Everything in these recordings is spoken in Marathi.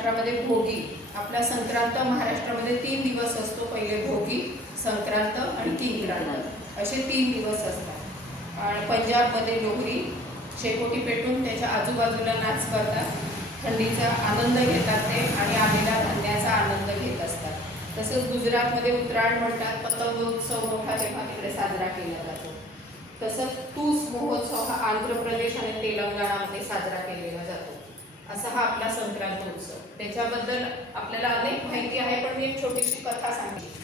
महाराष्ट्रामध्ये भोगी, आपला संक्रांत महाराष्ट्रामध्ये 3 दिवस असतो. पहिले भोगी, संक्रांत आणि किंक्रांत असे 3 दिवस असतात. आणि पंजाबमध्ये लोहरी, शेकोटी पेटून त्याच्या आजूबाजूला नाच करतात, थंडीचा आनंद घेतात ते आणि आलेल्या धान्याचा आनंद घेत असतात. तसंच गुजरातमध्ये उत्तरायण म्हणतात, पतंग उत्सव मोठा तेव्हा तिकडे साजरा केला जातो. तसंच तूस महोत्सव हा आंध्र प्रदेश आणि तेलंगणामध्ये साजरा केलेला जातो. असा हा आपला संक्रांत उत्सव. त्याच्याबद्दल आपल्याला अनेक माहिती आहे, पण मी एक छोटीशी कथा सांगते.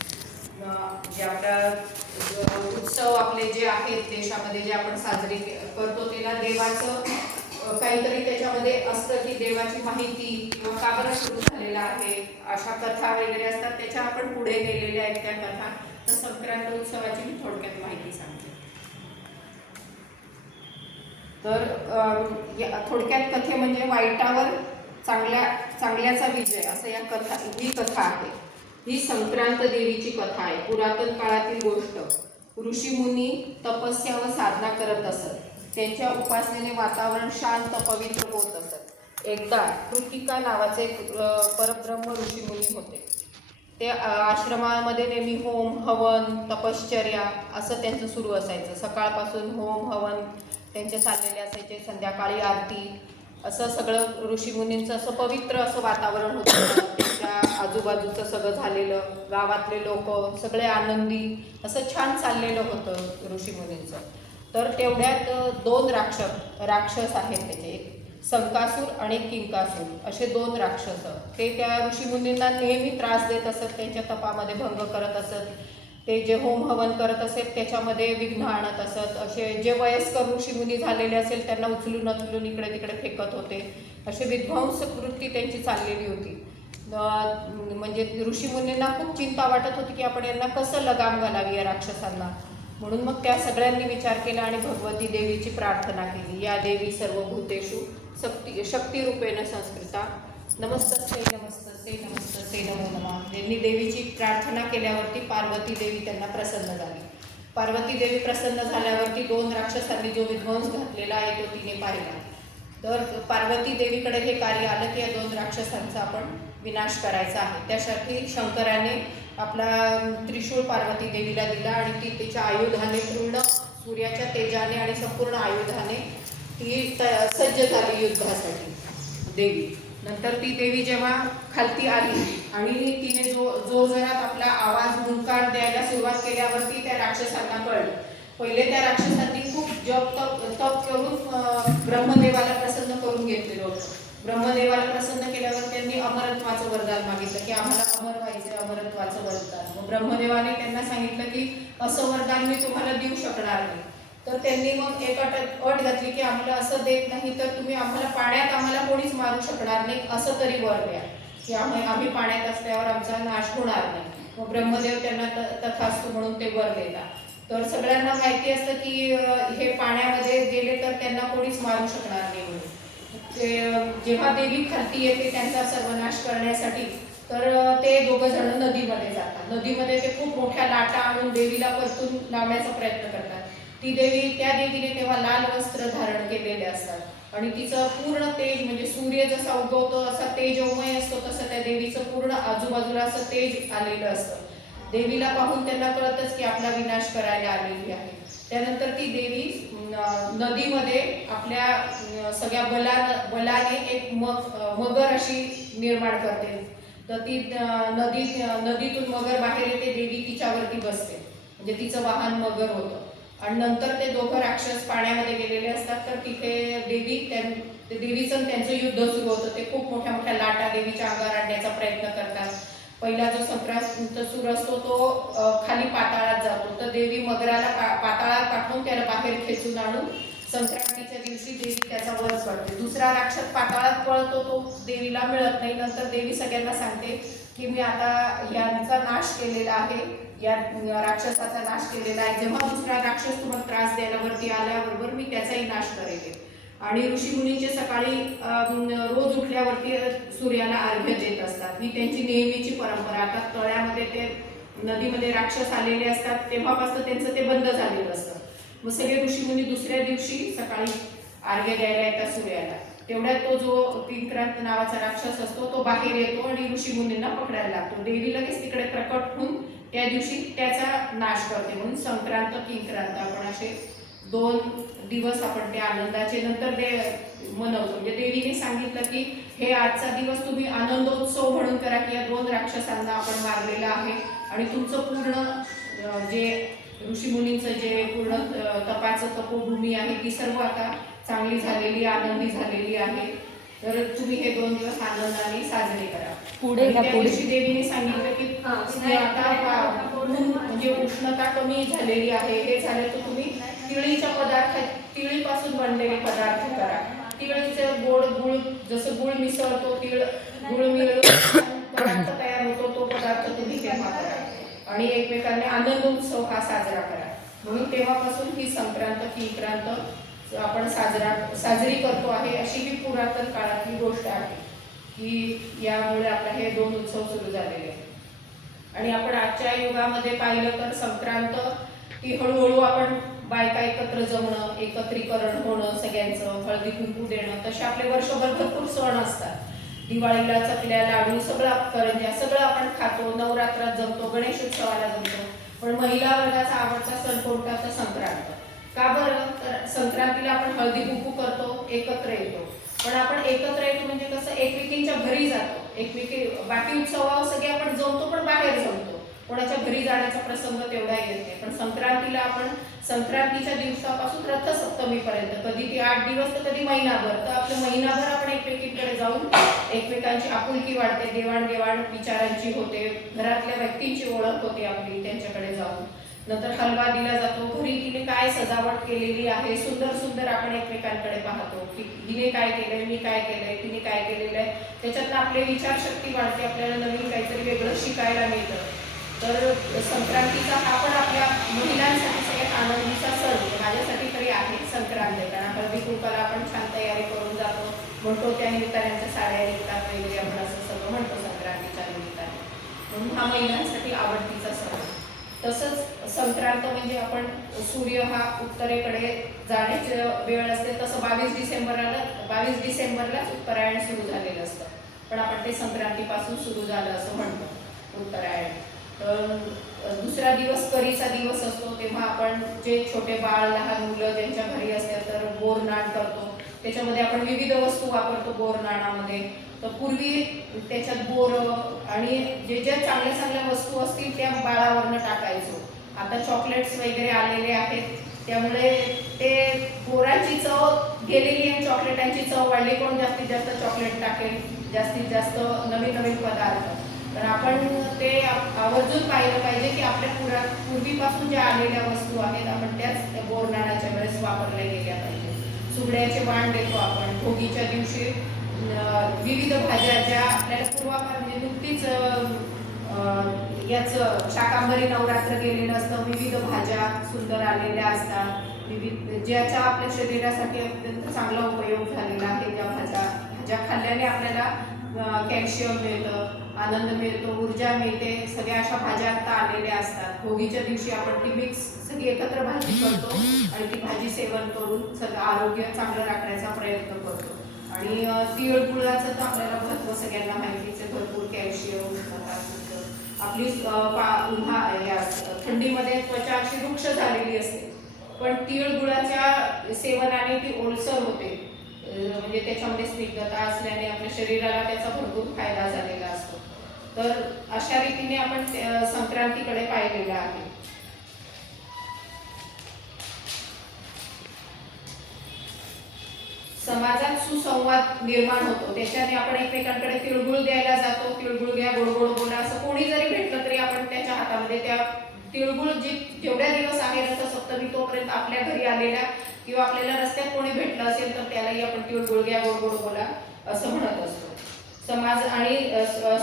जे आपला उत्सव आपले जे आहेत देशामध्ये जे आपण साजरे करतो त्याला देवाचं काहीतरी त्याच्यामध्ये असतं की देवाची माहिती किंवा का बरं सुरू झालेला आहे, अशा कथा वगैरे असतात. त्याच्या आपण पुढे गेलेल्या आहेत त्या कथा. तर संक्रांत उत्सवाची मी थोडक्यात माहिती सांगते. तर थोडक्यात कथे म्हणजे वाईटावर चांगल्याचा विजय असं ही कथा आहे. ही संक्रांत देवीची कथा आहे. पुरातन काळातील गोष्ट. ऋषीमुनी तपस्या व साधना करत असत. त्यांच्या उपासनेने वातावरण शांत पवित्र होत असत. एकदा कृतिका नावाचे परब्रह्म ऋषीमुनी होते. ते आश्रमामध्ये नेहमी होम हवन तपश्चर्या असं त्यांचं सुरू असायचं. सकाळपासून होम हवन त्यांचे चाललेले असायचे, संध्याकाळी आरती, असं सगळं ऋषीमुनींचं असं पवित्र असं वातावरण होतं. त्यांच्या आजूबाजूचं सगळं झालेलं, गावातले लोक सगळे आनंदी, असं छान चाललेलं होतं ऋषीमुनींचं. तर तेवढ्यात 2 राक्षस आहेत त्याचे, एक संकासूर आणि किंकासूर असे 2 राक्षस. ते त्या ऋषीमुनींना नेहमी त्रास देत असत, त्यांच्या तपामध्ये भंग करत असत. ते जे होम हवन करत असेल त्याच्यामध्ये विघ्न आणत असत. असे जे वयस्कर ऋषीमुनी झालेले असेल त्यांना उचलून इकडे तिकडे फेकत होते. असे विध्वंस कृती त्यांची चाललेली होती. म्हणजे ऋषीमुनींना खूप चिंता वाटत होती की आपण यांना कसं लगाम घालावी या राक्षसांना. म्हणून मग त्या सगळ्यांनी विचार केला आणि भगवती देवीची प्रार्थना केली. या देवी सर्वभूतेषु शक्तिरूपेण संस्कृता नमस्तस्यै नमस्तस्यै नमस्तस्यै नमो नमः. त्यांनी देवीची प्रार्थना केल्यावरती पार्वती देवी त्यांना प्रसन्न झाली. पार्वती देवी प्रसन्न झाल्यावरती 2 राक्षसांनी जो विध्वंस घातलेला आहे तो तिने पाहिला. तर पार्वती देवीकडे हे कार्य आलं की या 2 राक्षसांचा आपण विनाश करायचा आहे. त्यासाठी शंकराने आपला त्रिशूळ पार्वती देवीला दिला आणि ती तिच्या आयुधाने, पूर्ण सूर्याच्या तेजाने आणि संपूर्ण आयुधाने ती सज्ज झाली युद्धासाठी देवी. नंतर ती देवी जेव्हा खालती आली आणि तिने जोरात आपला आवाज हुंकार द्यायला सुरुवात केल्यावरती त्या राक्षसांना कळलं. पहिले त्या राक्षसांनी खूप तप करून ब्रह्मदेवाला प्रसन्न करून घेतलेलं होतं. ब्रह्मदेवाला प्रसन्न केल्यावर त्यांनी अमरत्वाचं वरदान मागितलं की आम्हाला अमर व्हायचं, अमरत्वाचं वरदान. मग ब्रह्मदेवाने त्यांना सांगितलं की असं वरदान मी तुम्हाला देऊ शकणार नाही. तर त्यांनी मग एक अट घातली की आम्हाला असं देत नाही तर तुम्ही पाण्यात आम्हाला कोणीच मारू शकणार नाही असं तरी वर द्या की आम्ही पाण्यात असल्यावर आमचा नाश होणार नाही. मग ब्रह्मदेव त्यांना तथास्तु म्हणून ते वर देतात. तर सगळ्यांना माहिती असतं की हे पाण्यामध्ये गेले तर त्यांना कोणीच मारू शकणार नाही म्हणून. जेव्हा देवी खालती येते त्यांचा सर्वनाश करण्यासाठी तर ते 2 जण नदीमध्ये जातात. नदीमध्ये ते खूप मोठ्या लाटा आणून देवीला परतून लावण्याचा प्रयत्न करतात. त्या देवीने तेव्हा लाल वस्त्र धारण केलेले असतात आणि तिचं पूर्ण तेज म्हणजे सूर्य जसा उगवतो असा तेजोमय असतो तसं त्या देवीचं पूर्ण आजूबाजूला असं तेज आलेलं असतं. देवीला पाहून त्यांना कळतच की आपला विनाश करायला आलेली आहे. त्यानंतर ती देवी नदीमध्ये आपल्या सगळ्या बलाने एक मगर अशी निर्माण करते. तर ती नदीतून मगर बाहेर येते. देवी तिच्यावरती बसते, म्हणजे तिचं वाहन मगर होतं. आणि नंतर ते 2 राक्षस पाण्यामध्ये गेलेले असतात. तर तिथे देवीचं त्यांचं युद्ध सुरू होतं. ते खूप मोठ्या मोठ्या लाटा देवीच्या अंगावर आणण्याचा प्रयत्न करतात. पहिला जो संक्रांत सूर असतो तो खाली पाताळात जातो. तर देवी मगराला पाताळात पाठवून त्याला बाहेर खेचून आणून संक्रांतीच्या दिवशी देवी त्याचा वध करते. दुसरा राक्षस पाताळात पळतो, तो देवीला मिळत नाही. नंतर देवी सगळ्यांना सांगते की मी आता यांचा नाश केलेला आहे, या राक्षसाचा नाश केलेला आहे. जेव्हा दुसरा राक्षस तुम्हाला त्रास द्यायला वरती आल्याबरोबर मी त्याचाही नाश करेल. आणि ऋषीमुनींचे सकाळी रोज उठल्यावरती सूर्याला अर्घ्य देत असतात. ही त्यांची नेहमीची परंपरा. आता तळ्यामध्ये ते नदीमध्ये राक्षस आलेले असतात तेव्हापासून त्यांचं ते बंद झालेलं असतं. मग सगळे ऋषीमुनी दुसऱ्या दिवशी सकाळी अर्घ्य द्यायला येतात सूर्याला. तेवढ्यात तो जो किंक्रांत नावाचा राक्षस असतो तो बाहेर येतो आणि ऋषीमुनींना पकडायला लागतो. देवी लगेच तिकडे प्रकट होऊन त्या दिवशी त्याचा नाश करते. म्हणून संक्रांत किंक्रांत आपण असे 2 दिवस आपण ते आनंदाचे नंतर ते मनवतो. म्हणजे देवीने सांगितलं की हे आजचा दिवस तुम्ही आनंदोत्सव म्हणून करा की या 2 राक्षसांना आपण मारलेलं आहे आणि तुमचं पूर्ण जे ऋषीमुनींचं जे पूर्ण तपाचं तपोभूमी आहे ती सर्व आता चांगली झालेली आनंदी झालेली आहे. तर तुम्ही हे 2 दिवस आनंदाने साजरे करा. पुढे त्या दिवशी देवीने सांगितलं की आता म्हणजे उष्णता कमी झालेली आहे, हे झाले तर तुम्ही तिळीच्या पदार्थ तिळीपासून बनलेले पदार्थ करा. तिळीचे गोड गुळ जसं गुळ मिसळतो गुळ मिळून पदार्थ तयार होतो तो पदार्थ तुम्ही तेव्हा करा आणि एकमेकांना आनंदोत्सव हा साजरा करा. म्हणून तेव्हापासून ही संक्रांत किंक्रांत आपण साजरी करतो आहे. अशी ही पुरातन काळातली गोष्ट आहे की यामुळे आपले हे 2 उत्सव सुरू झालेले आहेत. आणि आपण आजच्या युगामध्ये पाहिलं तर संक्रांत ही हळूहळू आपण बायका एकत्र जमणं, एकत्रीकरण होणं, सगळ्यांचं हळदी कुंकू देणं, तसे आपले वर्षभर भरपूर सण असतात. दिवाळीला चकल्या लाडू सगळं करंज्या सगळं आपण खातो, नवरात्रात जमतो, गणेशोत्सवाला जमतो. पण महिला वर्गाचा आवडता सण कोणता तर संक्रांत. का बरं? तर संक्रांतीला आपण हळदी कुंकू करतो, एकत्र येतो. पण आपण एकत्र येतो म्हणजे कसं एकमेकींच्या घरी जातो. बाकी उत्सवावर सगळे आपण जमतो पण बाहेर जमतो, कोणाच्या घरी जाण्याचा प्रसंग तेवढा येत नाही. पण संक्रांतीला आपण संक्रांतीच्या दिवसापासून रथसप्तमीपर्यंत कधी ते 8 दिवस तर कधी महिनाभर, तर आपलं महिनाभर आपण एकमेकींकडे जाऊन एकमेकांची आपुलकी वाढते, देवाणघेवाण विचारांची होते, घरातल्या व्यक्तींची ओळख होते आपली त्यांच्याकडे जाऊन. नंतर हलवा दिला जातो. घरी तिने काय सजावट केलेली आहे सुंदर सुंदर आपण एकमेकांकडे पाहतो की हिने काय केलंय, मी काय केलंय, तिने काय केलेलं आहे. त्याच्यातनं आपले विचारशक्ती वाढते, आपल्याला नवीन काहीतरी वेगळं शिकायला मिळतं. तर संक्रांतीचा हा पण आपल्या महिलांसाठी सगळ्यात आनंदीचा सण माझ्यासाठी तरी आहे संक्रांत. कारण हळदी कुंकाला आपण छान तयारी करून जातो, म्हणतो त्या निमित्ताने साड्या निघतात वगैरे आपण असं सगळं म्हणतो संक्रांतीच्या निमित्ताने. म्हणून हा महिलांसाठी आवडतीचा सण. तसंच संक्रांत म्हणजे आपण सूर्य हा उत्तरेकडे जाण्याची वेळ असते तसं 22 डिसेंबरलाच उत्तरायण सुरू झालेलं असतं. पण आपण ते संक्रांतीपासून सुरू झालं असं म्हणतो उत्तरायण. दुसरा दिवस करीचा दिवस असतो. तेव्हा आपण जे छोटे बाळ लहान मुलं ज्यांच्या घरी असतात तर बोरनाण करतो. त्याच्यामध्ये आपण विविध वस्तू वापरतो बोरनाणामध्ये. तर पूर्वी त्याच्यात बोर आणि जे चांगल्या चांगल्या वस्तू असतील त्या बाळावरनं टाकायचो. आता चॉकलेट्स वगैरे आलेले आहेत त्यामुळे ते बोराची चव गेलेली आहे, चॉकलेटांची चव वाढली. कोण जास्तीत जास्त चॉकलेट टाकेल, जास्तीत जास्त नवीन नवीन पदार्थ. तर आपण ते आवर्जून पाहिलं पाहिजे की आपल्या पूर्वीपासून ज्या आलेल्या वस्तू आहेत आपण त्याच बोरनाणाच्या वेळेस वापरल्या गेल्या पाहिजे. सुगड्याचे बाण देतो आपण भोगीच्या दिवशी. विविध भाज्या ज्या आपल्याला पूर्वापार म्हणजे नुकतीच याचं शाकांबरी नवरात्र गेलेलं असतं, विविध भाज्या सुंदर आलेल्या असतात, विविध ज्याचा आपल्या शरीरासाठी अत्यंत चांगला उपयोग झालेला आहे. त्या भाज्या खाल्ल्याने आपल्याला कॅल्शियम मिळतं, आनंद मिळतो, ऊर्जा मिळते. सगळ्या अशा भाज्या आता आलेल्या असतात. भोगीच्या दिवशी आपण ती मिक्स सगळी एकत्र भाजी करतो आणि ती भाजी सेवन करून सगळं आरोग्य चांगलं राखण्याचा प्रयत्न करतो. आणि तीळ गुळाचं तर आपल्याला महत्त्व सगळ्यांना माहितीच आहे. भरपूर कॅल्शियम आपली या थंडीमध्ये त्वचा अशी रुक्ष झालेली असते, पण तीळ गुळाच्या सेवनाने ती ओलसर होते. म्हणजे त्याच्यामध्ये स्निग्धता असल्याने आपल्या शरीराला त्याचा भरपूर फायदा झालेला असतो. तर अशा रीतीने आपण संक्रांतीकडे पाहिलेलं आहे. समाजात सुसंवाद निर्माण होतो. त्याच्याने आपण एकमेकांकडे तिळगुळ द्यायला जातो. तिळगुळ घ्या, गोड गोड बोला असं कोणी जरी भेटलं तरी आपण त्याच्या हातामध्ये त्या तिळगुळ जेवढ्या दिवस आहे रथसप्तमी तोपर्यंत आपल्या घरी आलेल्या किंवा आपल्याला रस्त्यात कोणी भेटलं असेल तर त्यालाही आपण तिळगुळ घ्या, गोड गोड बोला असं म्हणत असतो. समाज आणि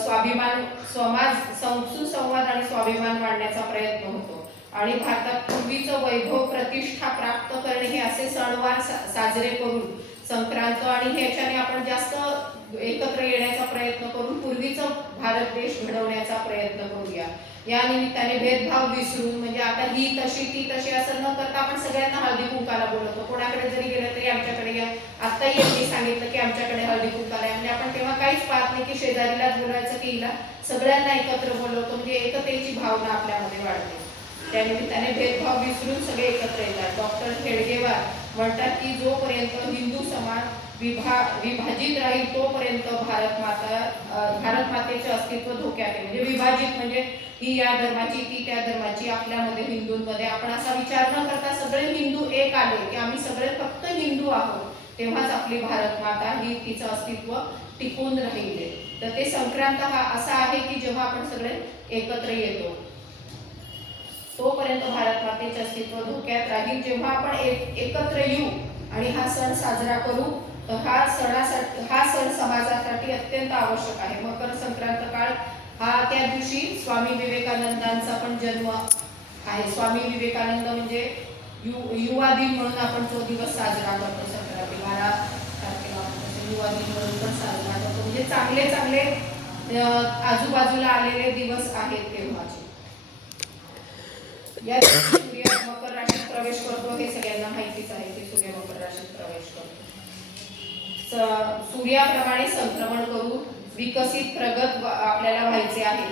स्वाभिमान सुसंवाद आणि स्वाभिमान वाढण्याचा प्रयत्न होतो. आणि भारतात पूर्वीचं वैभव प्रतिष्ठा प्राप्त करणे हे असे सणवार साजरे करून संक्रांत आणि ह्याच्याने आपण जास्त एकत्र येण्याचा प्रयत्न करून पूर्वीचं भारत देश घडवण्याचा प्रयत्न करूया. या निमित्ताने भेदभाव विसरून, म्हणजे आता ही तशी ती तशी असं न करता आपण सगळ्यांना हळदी कुंकाला बोलवतो. कोणाकडे जरी गेलं तरी आमच्याकडे या, आत्ताही यांनी सांगितलं की आमच्याकडे हळदी कुंकाला आहे, म्हणजे आपण तेव्हा काहीच पाहत नाही की शेजारीलाच बोलायचं की हिला, सगळ्यांना एकत्र बोलवतो, म्हणजे एकतेची भावना आपल्यामध्ये वाढते. त्यानिमित्ताने भेदभाव विसरून सगळे एकत्र येतात. डॉक्टर हेडगेवार म्हणतात की जोपर्यंत हिंदू समाज विभाजित राहील तोपर्यंत भारत मातेचे अस्तित्व धोक्यात आहे. म्हणजे विभाजित म्हणजे ही या धर्माची ती त्या धर्माची, आपल्यामध्ये हिंदूंमध्ये आपण असा विचार न करता सगळे हिंदू एक आले की आम्ही सगळे फक्त हिंदू आहोत, तेव्हाच आपली भारत माता ही तिचं अस्तित्व टिकून राहिले. तर ते संक्रांत हा असा आहे की जेव्हा आपण सगळे एकत्र येतो तोपर्यंत भारत मातेचे अस्तित्व धोक्यात राहील. जेव्हा आपण एकत्र येऊ आणि हा सण साजरा करू, तर हा सण समाजासाठी अत्यंत आवश्यक आहे. मकर संक्रांत काळ हा त्या दिवशी स्वामी विवेकानंदांचा पण जन्म आहे. स्वामी विवेकानंद म्हणजे युवा दिन म्हणून आपण तो दिवस साजरा करतो. 12 तारखेला युवा दिन म्हणून पण साजरा करतो. म्हणजे चांगले चांगले आजूबाजूला आलेले दिवस आहेत तेव्हाचे. या सूर्य मकर राशीत प्रवेश करतो हे सगळ्यांना माहितीच आहे की सूर्य मकर राशीत प्रवेश करतो. सूर्याप्रमाणे संक्रमण करू, विकसित प्रगत आपल्याला व्हायचे आहे.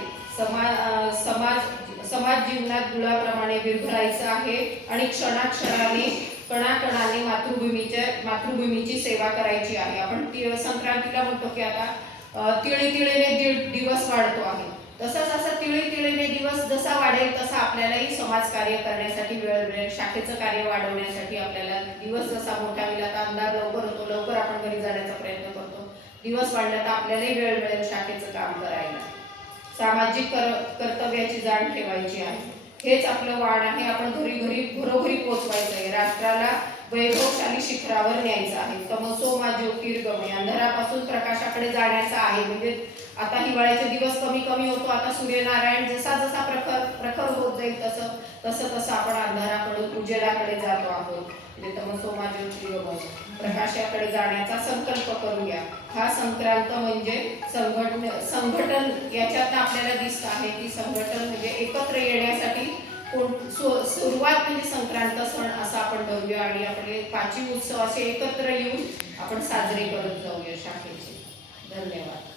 समाज जीवनात गुळाप्रमाणे विरघळायचं आहे आणि क्षणाक्षणाने कणाकणाने मातृभूमीची सेवा करायची आहे. आपण संक्रांतीला म्हणतो की आता तिळीने दिवस वाढतो आहे. तसंच असं तिळीने दिवस जसा वाढेल तसा आपल्यालाही समाज कार्य करण्यासाठी वेळ मिळेल. शाखेचं कार्य वाढवण्यासाठी आपल्याला दिवस जसा मोठा होईल, आता अंधार लवकर होतो, लवकर आपण घरी जाण्याचा प्रयत्न करतो, दिवस वाढला तर आपल्यालाही वेळ मिळेल शाखेचं काम करायला. सामाजिक कर्तव्याची जाण ठेवायची आहे. हेच आपलं वाण आहे. आपण घरोघरी पोचवायचं आहे. राष्ट्राला वैभवशाली शिखरावर न्यायचं आहे. तमसोमा ज्योतिर्गमय, अंधारापासून प्रकाशाकडे जाण्याचं आहे. म्हणजे आता हिवाळ्याचे दिवस कमी होतो, आता सूर्यनारायण जसा प्रखर होत जाईल तसं आपण अंधाराकडून उजेडाकडे जातो आहोत. म्हणजे तमसोमा ज्योतिर्गमय, प्रकाशाकडे जाण्याचा संकल्प करूया. हा संक्रांत म्हणजे संघटन याच्यात आपल्याला दिसत आहे की संघटन म्हणजे एकत्र येण्यासाठी सुरुवात म्हणजे संक्रांत सण असा आपण धरूया आणि आपले 5 उत्सव असे एकत्र येऊन आपण साजरे करत जाऊया शाखेचे. धन्यवाद.